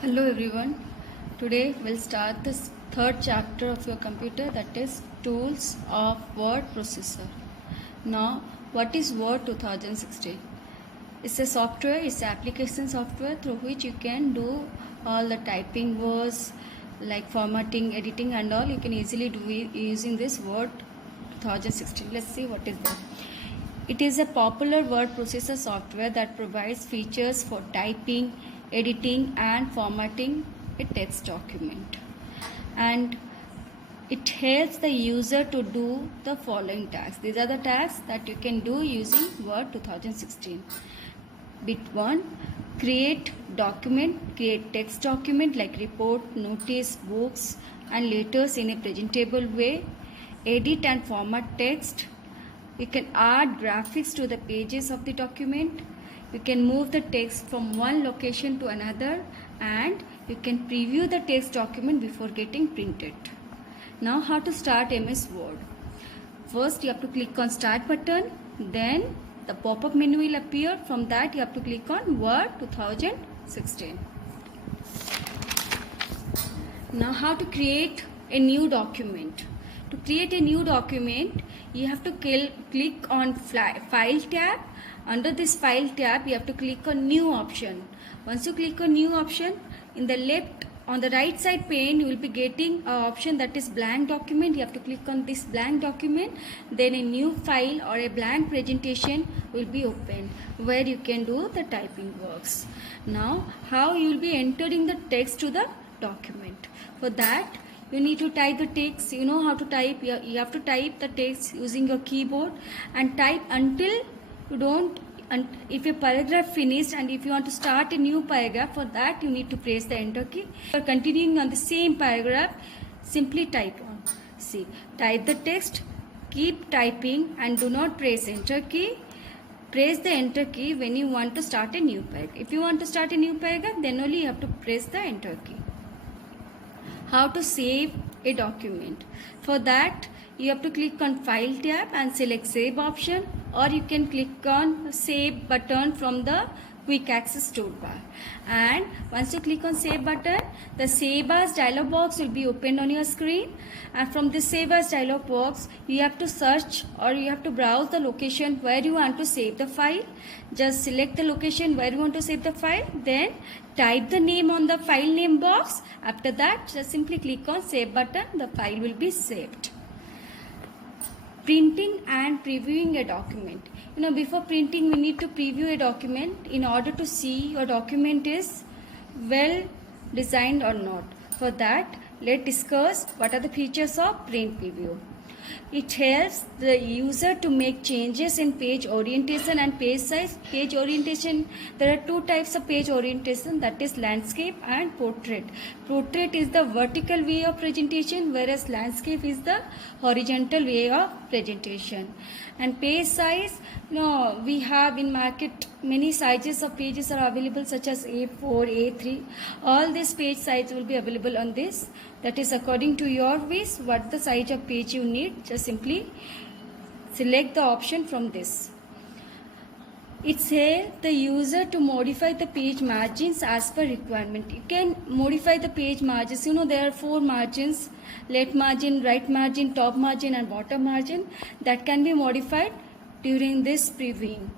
Hello everyone. Today we'll start this third chapter of your computer, that is Tools of Word Processor. Now, what is Word 2016? It's a software, it's an application software through which you can do all the typing words like formatting, editing and all. You can easily do it using this Word 2016. Let's see what is that. It is a popular word processor software that provides features for typing, editing and formatting a text document. And it helps the user to do the following tasks. These are the tasks that you can do using Word 2016. Bit 1, create document, create text document like report, notice, books and letters in a presentable way. Edit and format text. You can add graphics to the pages of the document. You can move the text from one location to another, and you can preview the text document before getting printed. Now how to start MS Word. First you have to click on Start button, then the pop-up menu will appear. From that you have to click on Word 2016. Now how to create a new document. To create a new document, you have to click on File tab. Under this File tab, you have to click on New option. Once you click on New option, in the left, on the right side pane, you will be getting an option that is Blank Document. You have to click on this Blank Document. Then a new file or a blank presentation will be opened where you can do the typing works. Now, how you will be entering the text to the document. For that, you need to type the text. You know how to type. You have to type the text using your keyboard and type until you don't. And if a paragraph finished and if you want to start a new paragraph, for that you need to press the enter key. If you are continuing on the same paragraph, simply type on. See, type the text, keep typing and do not press enter key. Press the enter key when you want to start a new paragraph. If you want to start a new paragraph, then only you have to press the enter key. How to save a document. For that, you have to click on File tab and select Save option, or you can click on Save button from the Quick Access toolbar. And once you click on Save button, the Save As dialog box will be opened on your screen. And from this Save As dialog box, you have to search or you have to browse the location where you want to save the file. Just select the location where you want to save the file. Then type the name on the file name box. After that, just simply click on Save button. The file will be saved. Printing and previewing a document. Before printing, we need to preview a document in order to see your document is well designed or not. For that, let's discuss what are the features of print preview. It helps the user to make changes in page orientation and page size. Page orientation, there are two types of page orientation, that is landscape and portrait. Portrait is the vertical way of presentation, whereas landscape is the horizontal way of presentation. And page size, we have in market many sizes of pages are available, such as A4, A3. All these page size will be available on this. That is according to your wish, what the size of page you need. Just simply select the option from this. It helps the user to modify the page margins as per requirement. You can modify the page margins. There are 4 margins: left margin, right margin, top margin and bottom margin, that can be modified during this previewing.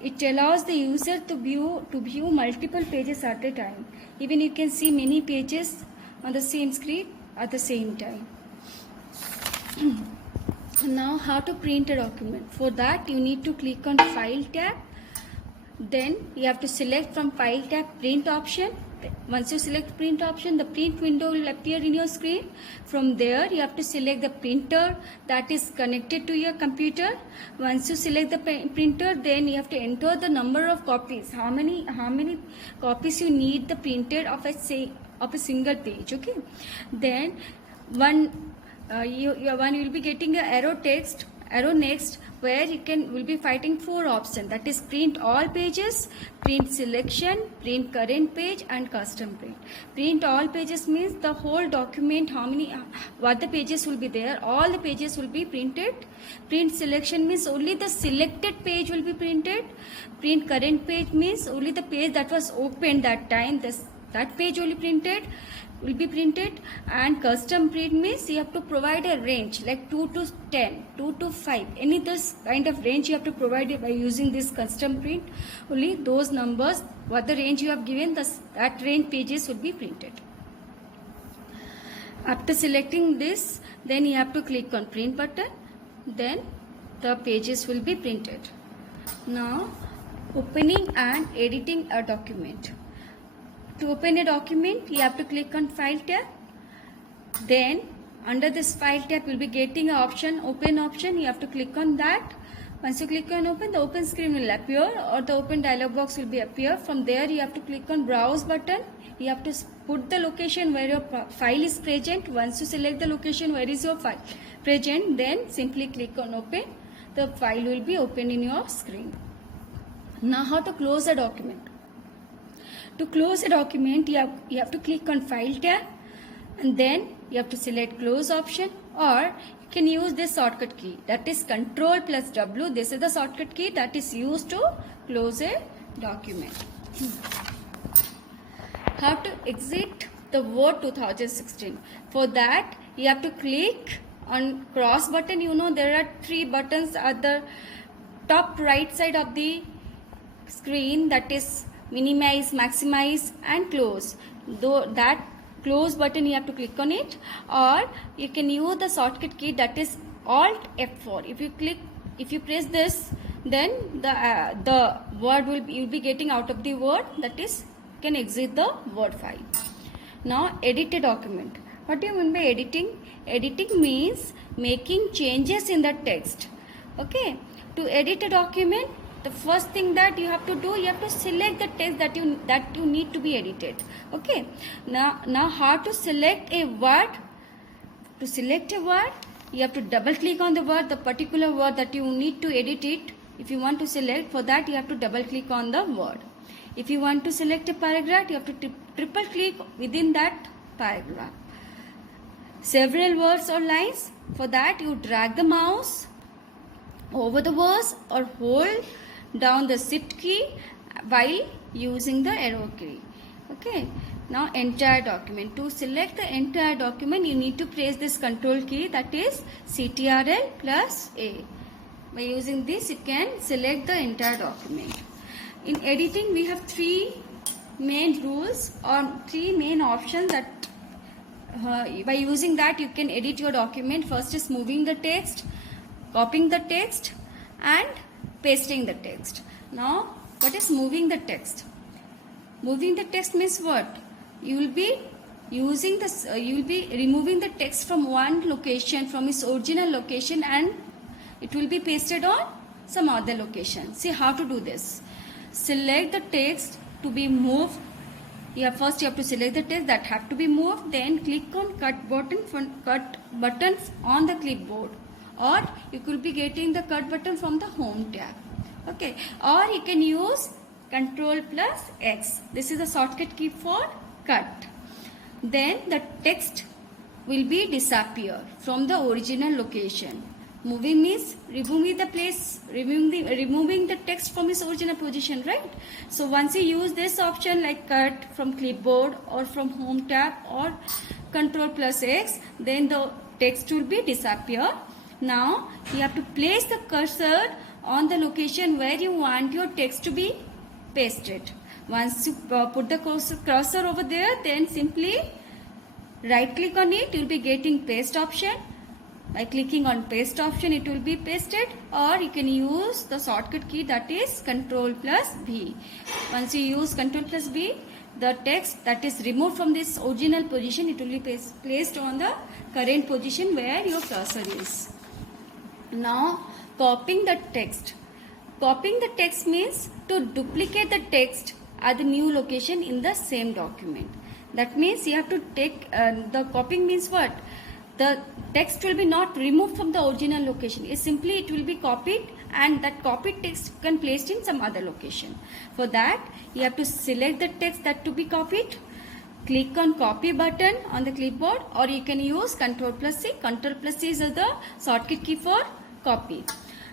It allows the user to view multiple pages at a time. Even you can see many pages on the same screen at the same time. Now, how to print a document. For that, you need to click on File tab. Then you have to select from File tab Print option. Once you select Print option, the print window will appear in your screen. From there, you have to select the printer that is connected to your computer. Once you select the printer, then you have to enter the number of copies. How many copies you need the printed of a single page. Okay. Then you will be getting a arrow next, where you will be fighting 4 options, that is print all pages, print selection, print current page and custom print. Print all pages means the whole document, what the pages will be there, all the pages will be printed. Print selection means only the selected page will be printed. Print current page means only the page that was opened that time, that page will be printed. And custom print means you have to provide a range like 2 to 10, 2 to 5, any this kind of range you have to provide it by using this custom print. Only those numbers, what the range you have given, that range pages will be printed. After selecting this, then you have to click on print button, then the pages will be printed. Now opening and editing a document. To open a document, you have to click on file tab. Then under this file tab, you'll be getting an option, open option. You have to click on that. Once you click on open, the open screen will appear or the open dialog box will be appear. From there, you have to click on browse button. You have to put the location where your file is present. Once you select the location where is your file present, then simply click on open. The file will be open in your screen. Now how to close a document. To close a document, you have to click on file tab, and then you have to select close option, or you can use this shortcut key, that is Ctrl plus W. This is the shortcut key that is used to close a document. How to exit the Word 2016. For that, you have to click on cross button. You know there are 3 buttons at the top right side of the screen, that is minimize, maximize and close. Though that close button you have to click on it, or you can use the shortcut key, that is Alt F4. If you press this, then the word you'll be getting out of the Word, that is can exit the Word file. Now edit a document. What do you mean by editing? Editing means making changes in the text. Okay, to edit a document, the first thing that you have to do, you have to select the text that you need to be edited. Okay, now how to select a word? To select a word, you have to double click on the word, the particular word that you need to edit it. If you want to select, for that you have to double click on the word. If you want to select a paragraph, you have to triple click within that paragraph. Several words or lines, for that you drag the mouse over the words or hold down the shift key while using the arrow key. Okay, now entire document. To select the entire document, you need to press this control key, that is Ctrl plus A. By using this, you can select the entire document. In editing, we have 3 main rules or 3 main options that by using that you can edit your document. First is moving the text, copying the text and pasting the text. Now what is moving the text? Moving the text means what? You will be using this, you will be removing the text from one location, from its original location, and it will be pasted on some other location. See how to do this. Select the text to be moved. First you have to select the text that have to be moved, then click on cut button on the clipboard, or you could be getting the cut button from the home tab. Okay, or you can use Ctrl plus X. This is the shortcut key for cut. Then the text will be disappear from the original location. Moving means removing the text from its original position, right? So once you use this option like cut from clipboard or from home tab or Ctrl plus X, then the text will be disappear. Now you have to place the cursor on the location where you want your text to be pasted. Once you put the cursor over there, then simply right click on it, you will be getting paste option. By clicking on paste option, it will be pasted, or you can use the shortcut key, that is Ctrl plus V. Once you use Ctrl plus V, the text that is removed from this original position, it will be placed on the current position where your cursor is. Now copying the text. Copying the text means to duplicate the text at the new location in the same document. That means you have to take the copying means what? The text will be not removed from the original location. It will be copied, and that copied text can be placed in some other location. For that, you have to select the text that to be copied. Click on copy button on the clipboard, or you can use Ctrl plus C. Ctrl plus C is the shortcut key for copy.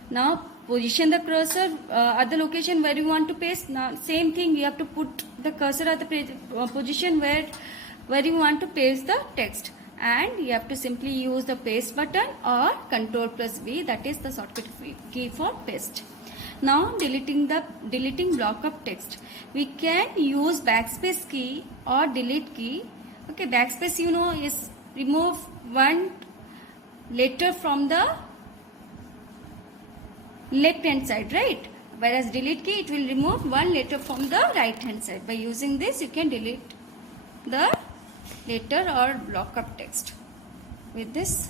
Now position the cursor at the location where you want to paste. Now same thing, you have to put the cursor at the position where you want to paste the text, and you have to simply use the paste button or Ctrl+V, that is the shortcut key for paste. Now deleting block of text, we can use backspace key or delete key. Okay, backspace is remove one letter from the left hand side, right? Whereas delete key, it will remove one letter from the right hand side. By using this, you can delete the letter or block of text with this.